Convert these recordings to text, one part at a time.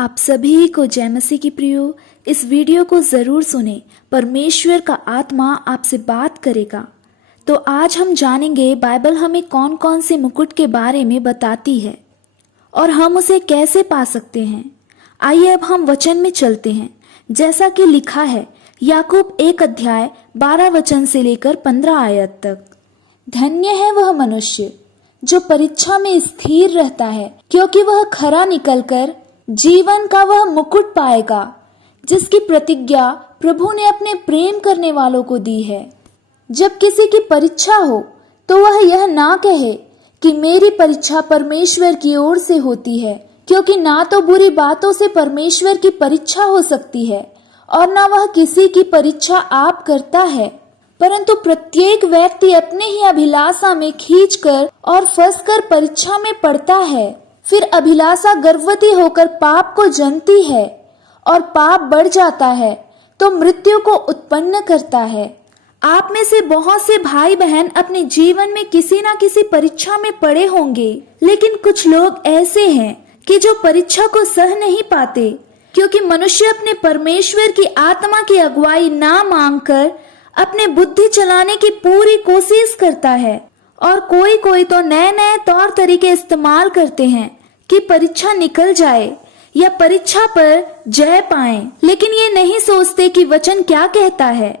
आप सभी को जय मसीह की प्रियो। इस वीडियो को ज़रूर सुने। परमेश्वर का आत्मा आपसे बात करेगा। तो आज हम जानेंगे बाइबल हमें कौन कौन से मुकुट के बारे में बताती है और हम उसे कैसे पा सकते हैं। आइए अब हम वचन में चलते हैं। जैसा कि लिखा है याकूब 1 अध्याय 12 वचन से लेकर 15 आयत तक। धन्य है वह मनुष्य जो परीक्षा में स्थिर रहता है, क्योंकि वह खरा निकलकर जीवन का वह मुकुट पाएगा जिसकी प्रतिज्ञा प्रभु ने अपने प्रेम करने वालों को दी है। जब किसी की परीक्षा हो तो वह यह ना कहे कि मेरी परीक्षा परमेश्वर की ओर से होती है, क्योंकि ना तो बुरी बातों से परमेश्वर की परीक्षा हो सकती है और ना वह किसी की परीक्षा आप करता है, परंतु प्रत्येक व्यक्ति अपने ही अभिलाषा में खींचकर और फंसकर परीक्षा में पड़ता है। फिर अभिलाषा गर्भवती होकर पाप को जनती है और पाप बढ़ जाता है तो मृत्यु को उत्पन्न करता है। आप में से बहुत से भाई बहन अपने जीवन में किसी ना किसी परीक्षा में पड़े होंगे, लेकिन कुछ लोग ऐसे हैं कि जो परीक्षा को सह नहीं पाते, क्योंकि मनुष्य अपने परमेश्वर की आत्मा की अगुवाई ना मांगकर अपने बुद्धि चलाने की पूरी कोशिश करता है। और कोई तो नए नए तौर तरीके इस्तेमाल करते हैं कि परीक्षा निकल जाए या परीक्षा पर जय पाएं, लेकिन ये नहीं सोचते कि वचन क्या कहता है।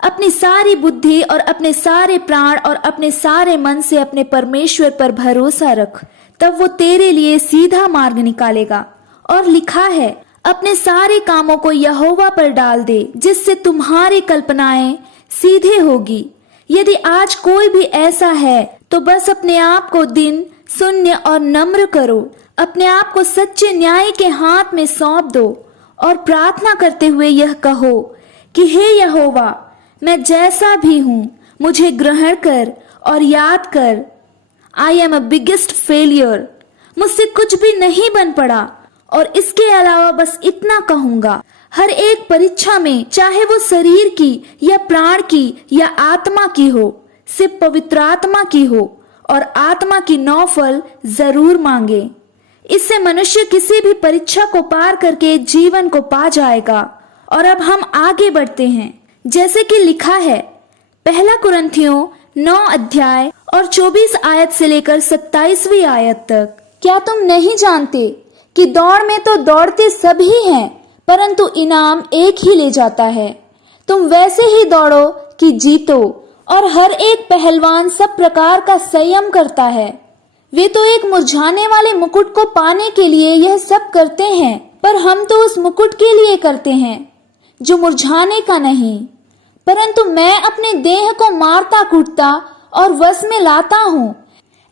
अपनी सारी बुद्धि और अपने सारे प्राण और अपने सारे मन से अपने परमेश्वर पर भरोसा रख, तब वो तेरे लिए सीधा मार्ग निकालेगा। और लिखा है अपने सारे कामों को यहोवा पर डाल दे, जिससे तुम्हारी कल्पनाएं सीधे होगी। यदि आज कोई भी ऐसा है तो बस अपने आप को दिन शून्य और नम्र करो, अपने आप को सच्चे न्याय के हाथ में सौंप दो और प्रार्थना करते हुए यह कहो कि हे यहोवा, मैं जैसा भी हूँ मुझे ग्रहण कर और याद कर। I am a biggest failure. मुझसे कुछ भी नहीं बन पड़ा और इसके अलावा बस इतना कहूंगा, हर एक परीक्षा में, चाहे वो शरीर की या प्राण की या आत्मा की हो, सिर्फ पवित्र आत्मा की हो और आत्मा की 9 फल जरूर मांगे। इससे मनुष्य किसी भी परीक्षा को पार करके जीवन को पा जाएगा। और अब हम आगे बढ़ते हैं। जैसे कि लिखा है 1 कुरिन्थियों 9 अध्याय और 24 आयत से लेकर 27वीं आयत तक। क्या तुम नहीं जानते कि दौड़ में तो दौड़ते सभी हैं, परंतु इनाम एक ही ले जाता है। तुम वैसे ही दौड़ो कि जीतो। और हर एक पहलवान सब प्रकार का संयम करता है। वे तो एक मुरझाने वाले मुकुट को पाने के लिए यह सब करते हैं, पर हम तो उस मुकुट के लिए करते हैं जो मुरझाने का नहीं। परंतु मैं अपने देह को मारता कूटता और वश में लाता हूँ,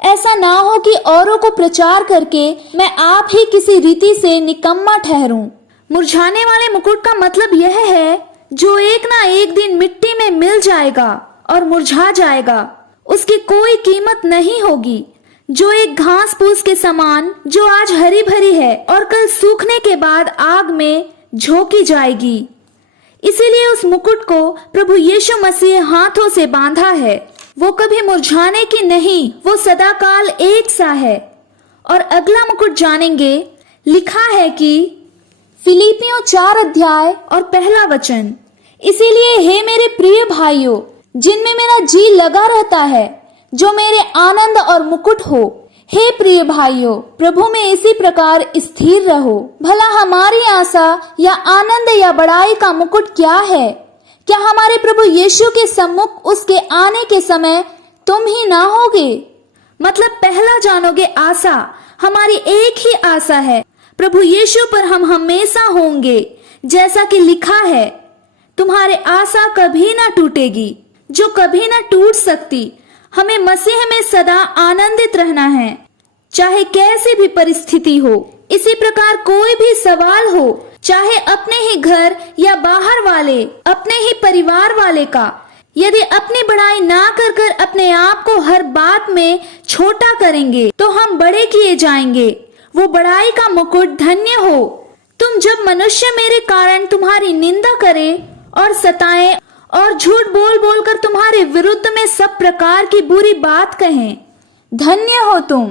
ऐसा ना हो कि औरों को प्रचार करके मैं आप ही किसी रीति से निकम्मा ठहरूं। मुरझाने वाले मुकुट का मतलब यह है जो एक ना एक दिन मिट्टी में मिल जाएगा और मुरझा जाएगा, उसकी कोई कीमत नहीं होगी। जो एक घास फूस के समान जो आज हरी भरी है और कल सूखने के बाद आग में झोंकी जाएगी। इसीलिए उस मुकुट को प्रभु यीशु मसीह हाथों से बांधा है। वो कभी मुरझाने की नहीं, वो सदाकाल एक सा है। और अगला मुकुट जानेंगे। लिखा है कि फिलिपियों 4 अध्याय और 1 वचन, इसीलिए हे मेरे प्रिय भाइयों, जिनमें मेरा जी लगा रहता है, जो मेरे आनंद और मुकुट हो, हे प्रिय भाइयों, प्रभु में इसी प्रकार स्थिर रहो। भला हमारी आशा या आनंद या बड़ाई का मुकुट क्या है? क्या हमारे प्रभु यीशु के सम्मुख उसके आने के समय तुम ही ना होगे? मतलब पहला जानोगे आशा, हमारी एक ही आशा है, प्रभु यीशु पर हम हमेशा होंगे। जैसा कि लिखा है तुम्हारे आशा कभी ना टूटेगी, जो कभी ना टूट सकती। हमें मसीह में सदा आनंदित रहना है, चाहे कैसी भी परिस्थिति हो। इसी प्रकार कोई भी सवाल हो, चाहे अपने ही घर या बाहर वाले, अपने ही परिवार वाले का, यदि अपनी बड़ाई ना कर कर अपने आप को हर बात में छोटा करेंगे तो हम बड़े किए जाएंगे। वो बड़ाई का मुकुट धन्य हो तुम जब मनुष्य मेरे कारण तुम्हारी निंदा करे और सताएं और झूठ बोल बोल कर तुम्हारे विरुद्ध में सब प्रकार की बुरी बात कहें। धन्य हो तुम,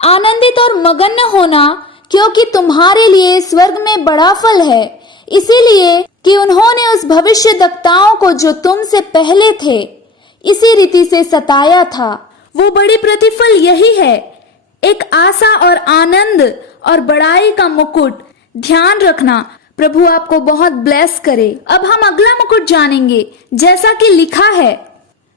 आनंदित और मगन होना, क्योंकि तुम्हारे लिए स्वर्ग में बड़ा फल है, इसीलिए कि उन्होंने उस भविष्यद्वक्ताओं को जो तुमसे पहले थे इसी रीति से सताया था। वो बड़ी प्रतिफल यही है, एक आशा और आनंद और बड़ाई का मुकुट। ध्यान रखना, प्रभु आपको बहुत ब्लेस करे। अब हम अगला मुकुट जानेंगे, जैसा कि लिखा है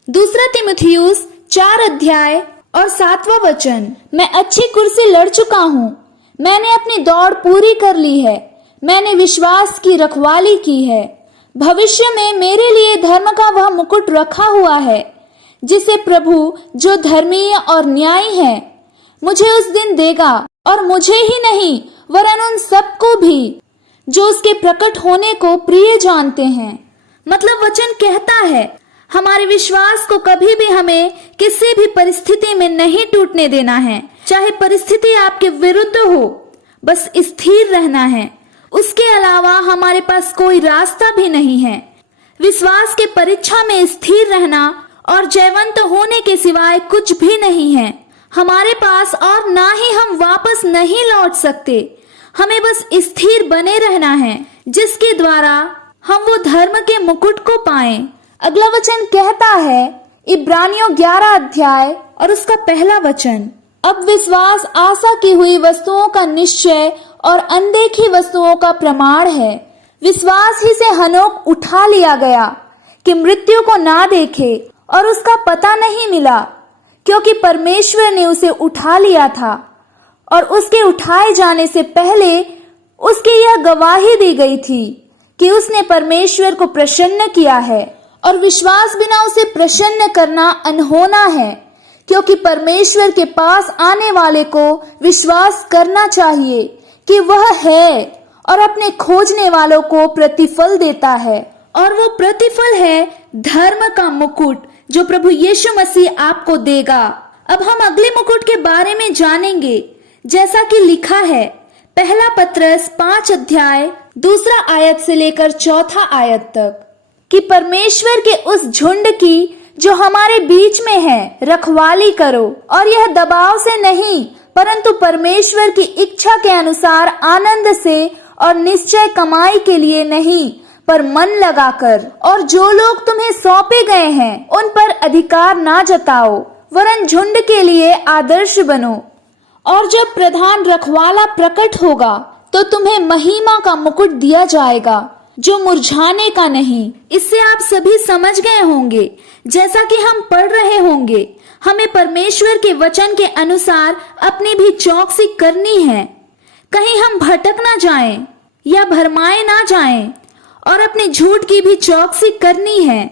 2 तीमुथियुस 4 अध्याय और 7वां वचन। मैं अच्छी कुर्सी लड़ चुका हूँ, मैंने अपनी दौड़ पूरी कर ली है, मैंने विश्वास की रखवाली की है। भविष्य में मेरे लिए धर्म का वह मुकुट रखा हुआ है, जिसे प्रभु जो धर्मी और न्यायी है मुझे उस दिन देगा, और मुझे ही नहीं वरन उन सबको भी जो उसके प्रकट होने को प्रिय जानते हैं। मतलब वचन कहता है हमारे विश्वास को कभी भी हमें किसी भी परिस्थिति में नहीं टूटने देना है। चाहे परिस्थिति आपके विरुद्ध हो, बस स्थिर रहना है, उसके अलावा हमारे पास कोई रास्ता भी नहीं है। विश्वास के परीक्षा में स्थिर रहना और जयवंत होने के सिवाय कुछ भी नहीं है हमारे पास, और ना ही हम वापस नहीं लौट सकते। हमें बस स्थिर बने रहना है, जिसके द्वारा हम वो धर्म के मुकुट को पाएं। अगला वचन कहता है इब्रानियों 11 अध्याय और उसका 1 वचन। अब विश्वास आशा की हुई वस्तुओं का निश्चय और अनदेखी वस्तुओं का प्रमाण है। विश्वास ही से हनोक उठा लिया गया कि मृत्यु को ना देखे, और उसका पता नहीं मिला, क्योंकि परमेश्वर ने उसे उठा लिया था। और उसके उठाए जाने से पहले उसकी यह गवाही दी गई थी कि उसने परमेश्वर को प्रसन्न किया है, और विश्वास बिना उसे प्रसन्न करना अनहोना है, क्योंकि परमेश्वर के पास आने वाले को विश्वास करना चाहिए कि वह है, और अपने खोजने वालों को प्रतिफल देता है। और वो प्रतिफल है धर्म का मुकुट जो प्रभु यीशु मसीह आपको देगा। अब हम अगले मुकुट के बारे में जानेंगे, जैसा कि लिखा है 1 पत्रस 5 अध्याय 2 आयत से लेकर 4 आयत तक, कि परमेश्वर के उस झुंड की जो हमारे बीच में है रखवाली करो, और यह दबाव से नहीं परंतु परमेश्वर की इच्छा के अनुसार आनंद से और निश्चय कमाई के लिए नहीं पर मन लगाकर। और जो लोग तुम्हें सौंपे गए हैं उन पर अधिकार ना जताओ, वरन झुंड के लिए आदर्श बनो। और जब प्रधान रखवाला प्रकट होगा तो तुम्हें महिमा का मुकुट दिया जाएगा जो मुरझाने का नहीं। इससे आप सभी समझ गए होंगे, जैसा कि हम पढ़ रहे होंगे, हमें परमेश्वर के वचन के अनुसार अपनी भी चौकसी करनी है, कहीं हम भटक ना जाएं या भरमाए ना जाएं, और अपने झूठ की भी चौकसी करनी है।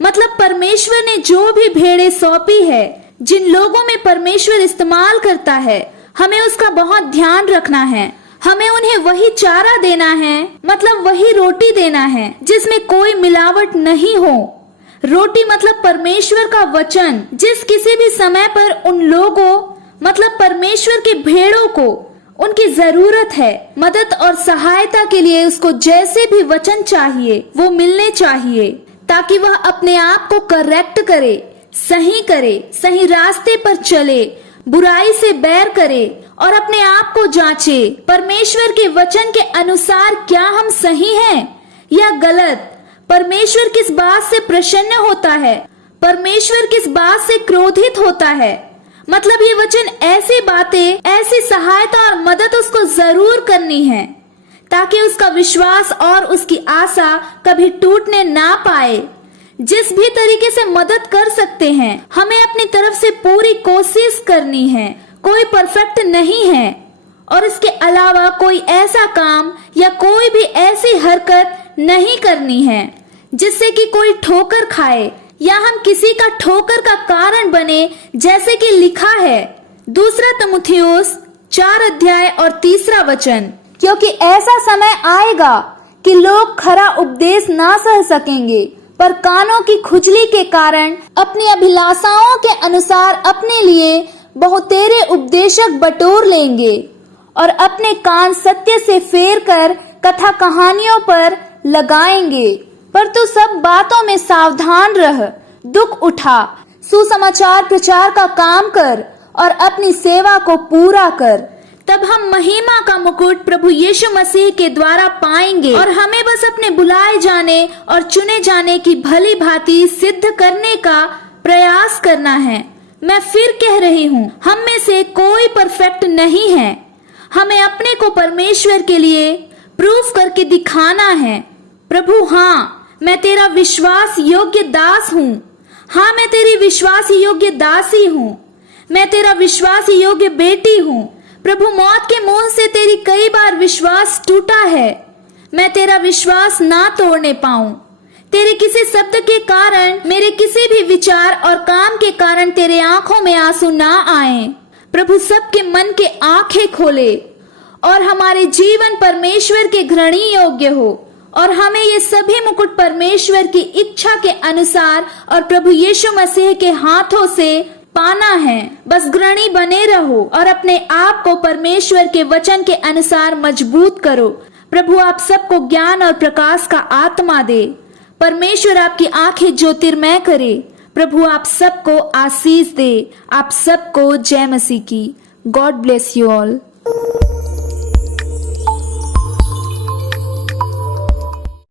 मतलब परमेश्वर ने जो भी भेड़ें सौंपी है, जिन लोगों में परमेश्वर इस्तेमाल करता है, हमें उसका बहुत ध्यान रखना है। हमें उन्हें वही चारा देना है, मतलब वही रोटी देना है जिसमें कोई मिलावट नहीं हो। रोटी मतलब परमेश्वर का वचन, जिस किसी भी समय पर उन लोगों मतलब परमेश्वर के भेड़ों को उनकी जरूरत है, मदद और सहायता के लिए उसको जैसे भी वचन चाहिए वो मिलने चाहिए, ताकि वह अपने आप को करेक्ट करे, सही रास्ते पर चले, बुराई से बैर करे और अपने आप को जांचे परमेश्वर के वचन के अनुसार क्या हम सही हैं या गलत। परमेश्वर किस बात से प्रसन्न होता है, परमेश्वर किस बात से क्रोधित होता है। मतलब ये वचन ऐसी बातें, ऐसी सहायता और मदद उसको जरूर करनी है, ताकि उसका विश्वास और उसकी आशा कभी टूटने ना पाए। जिस भी तरीके से मदद कर सकते हैं हमें अपनी तरफ से पूरी कोशिश करनी है। कोई परफेक्ट नहीं है, और इसके अलावा कोई ऐसा काम या कोई भी ऐसी हरकत नहीं करनी है जिससे कि कोई ठोकर खाए या हम किसी का ठोकर का कारण बने, जैसे कि लिखा है 2 तीमुथियुस 4 अध्याय और 3 वचन। क्योंकि ऐसा समय आएगा कि लोग खरा उपदेश ना सह सकेंगे, पर कानों की खुजली के कारण अपनी अभिलाषाओं के अनुसार अपने लिए बहुतेरे उपदेशक बटोर लेंगे, और अपने कान सत्य से फेर कर कथा कहानियों पर लगाएंगे। पर तू सब बातों में सावधान रह, दुख उठा, सुसमाचार प्रचार का काम कर और अपनी सेवा को पूरा कर। तब हम महिमा का मुकुट प्रभु यीशु मसीह के द्वारा पाएंगे और हमें बस अपने बुलाए जाने और चुने जाने की भली भांति सिद्ध करने का प्रयास करना है। मैं फिर कह रही हूँ, हम में से कोई परफेक्ट नहीं है। हमें अपने को परमेश्वर के लिए प्रूफ करके दिखाना है। प्रभु हाँ, मैं तेरा विश्वास योग्य दास हूँ। हाँ, मैं तेरी विश्वास योग्य दासी हूँ। मैं तेरा विश्वास योग्य बेटी हूँ। प्रभु, मौत के मुंह से तेरी कई बार विश्वास टूटा है। मैं तेरा विश्वास ना तोड़ने पाऊं। तेरे किसी शब्द के कारण, मेरे किसी भी विचार और काम के कारण तेरे आंखों में आंसू ना आए। प्रभु, सबके मन के आंखें खोले और हमारे जीवन परमेश्वर के ग्रहणी योग्य हो और हमें ये सभी मुकुट परमेश्वर की इच्छा के अनुसार और प्रभु यीशु मसीह के हाथों से पाना है। बस ग्रहणी बने रहो और अपने आप को परमेश्वर के वचन के अनुसार मजबूत करो। प्रभु, आप सबको ज्ञान और प्रकाश का आत्मा दे। परमेश्वर आपकी आंखें ज्योतिर्मय करे। प्रभु, आप सबको आशीष दे। आप सबको जय मसीह की। God bless you all.